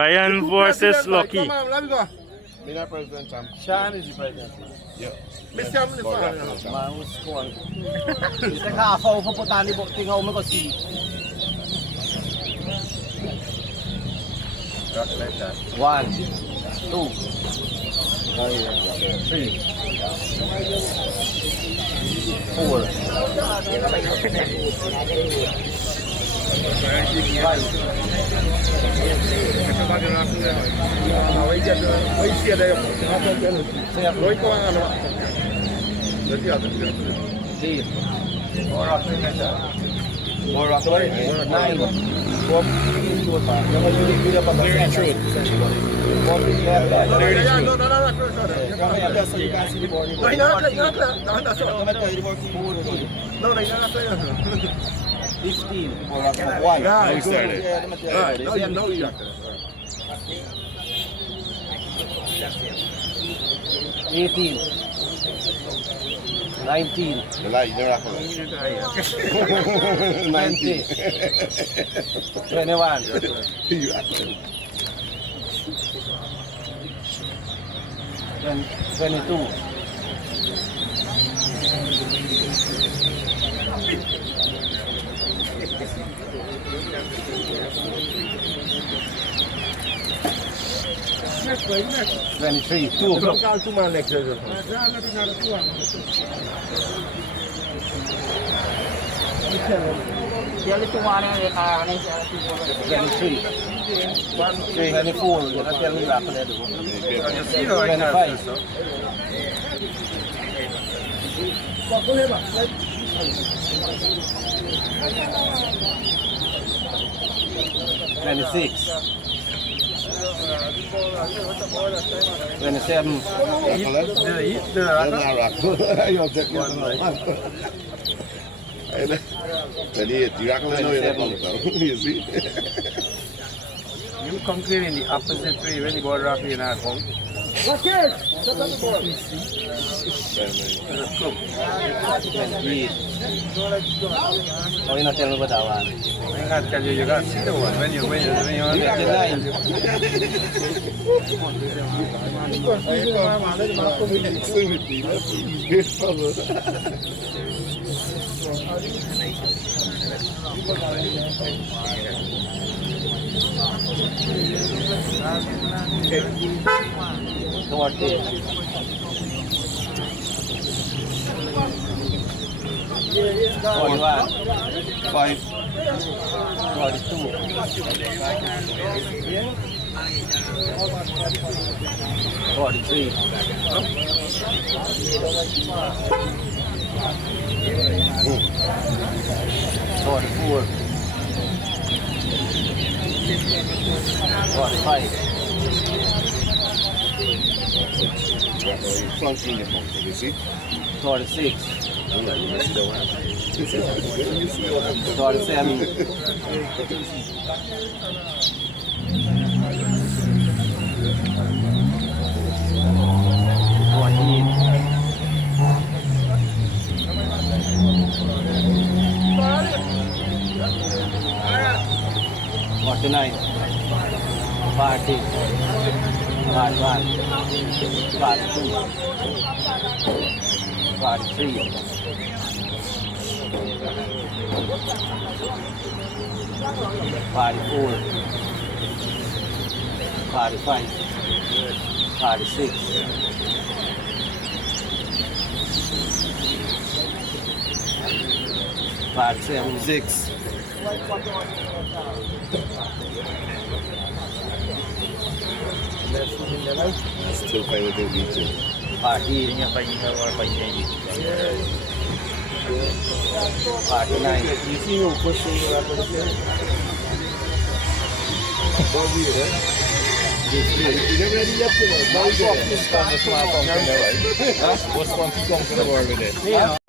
Ryan versus Lucky. Come on, let me go. Me not president champ. Sean is the president. Yeah. Mr. Champ, the fire. Man, who's scoring? It's like half hour for Potani, but think how we go see. Like that. 1, 2, 3, 4, 15, 1. You started. No, you know you 18, 19, The light, the rock. 20, 21, You acting. 22, 23, 2. Look out to my next year. 23, 24, you can tell me back there. 25, 26, 27, You see? You come clear in the opposite way when you go rocky and out. What's this? 28. Oh, you're not telling me about that one. I can't tell you, you got to see the one when you 41, 5. 42, 43, 44, 45, Flunking the phone, you see? 46, You see the one? 47, 49, 50, 51, 52, 53, 44, 45, 46, 57, 6. Still fighting with the beach. 40, 49. You see who pushing you up with the Don't be there. You ready yet? What's one to come to the world with it? Yeah.